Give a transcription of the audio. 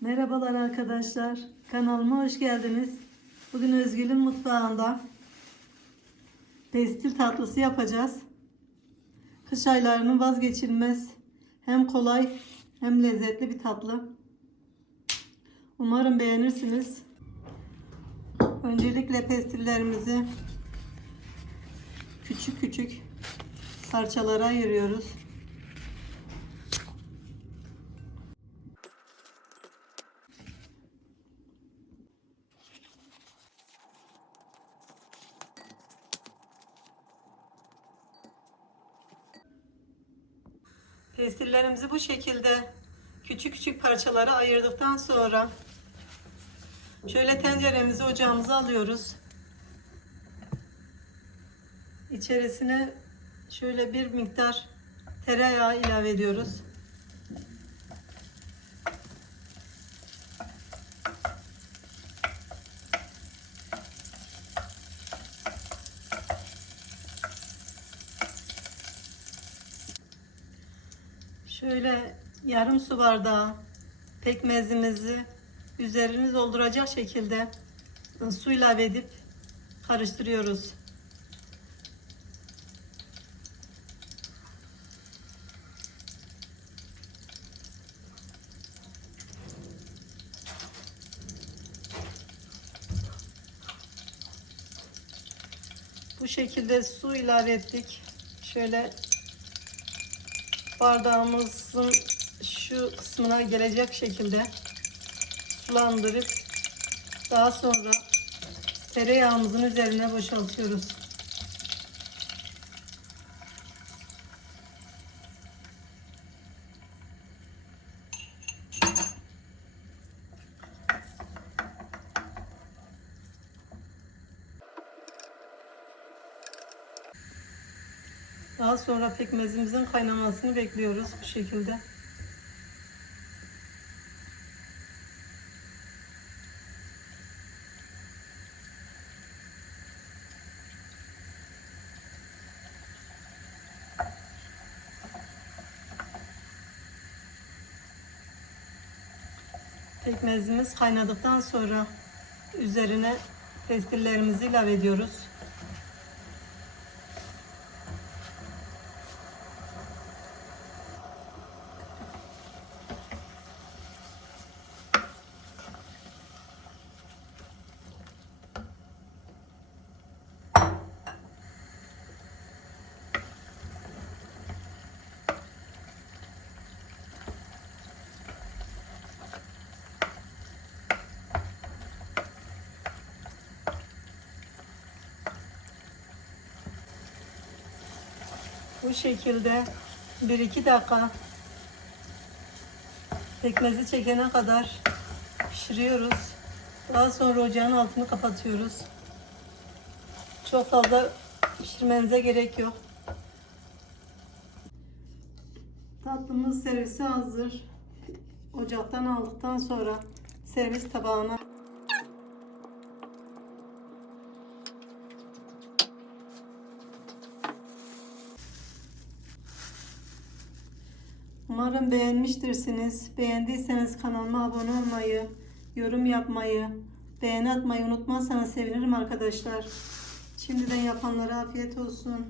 Merhabalar arkadaşlar. Kanalıma hoş geldiniz. Bugün Özgül'ün mutfağında pestil tatlısı yapacağız. Kış aylarının vazgeçilmez hem kolay hem lezzetli bir tatlı. Umarım beğenirsiniz. Öncelikle pestillerimizi küçük küçük parçalara ayırıyoruz. Pestillerimizi bu şekilde küçük küçük parçalara ayırdıktan sonra şöyle tenceremizi ocağımıza alıyoruz. İçerisine şöyle bir miktar tereyağı ilave ediyoruz. Şöyle yarım su bardağı pekmezimizi üzerini dolduracak şekilde su ilave edip karıştırıyoruz. Bu şekilde su ilave ettik. Şöyle bardağımızın şu kısmına gelecek şekilde sulandırıp daha sonra tereyağımızın üzerine boşaltıyoruz. Daha sonra pekmezimizin kaynamasını bekliyoruz bu şekilde. Pekmezimiz kaynadıktan sonra üzerine pestillerimizi ilave ediyoruz. Bu şekilde 1-2 dakika pekmezi çekene kadar pişiriyoruz. Daha sonra ocağın altını kapatıyoruz. Çok fazla pişirmenize gerek yok. Tatlımız servise hazır. Ocaktan aldıktan sonra servis tabağına Umarım beğenmiştirsiniz. Beğendiyseniz kanalıma abone olmayı, yorum yapmayı, beğeni atmayı unutmazsanız sevinirim arkadaşlar. Şimdiden yapanlara afiyet olsun.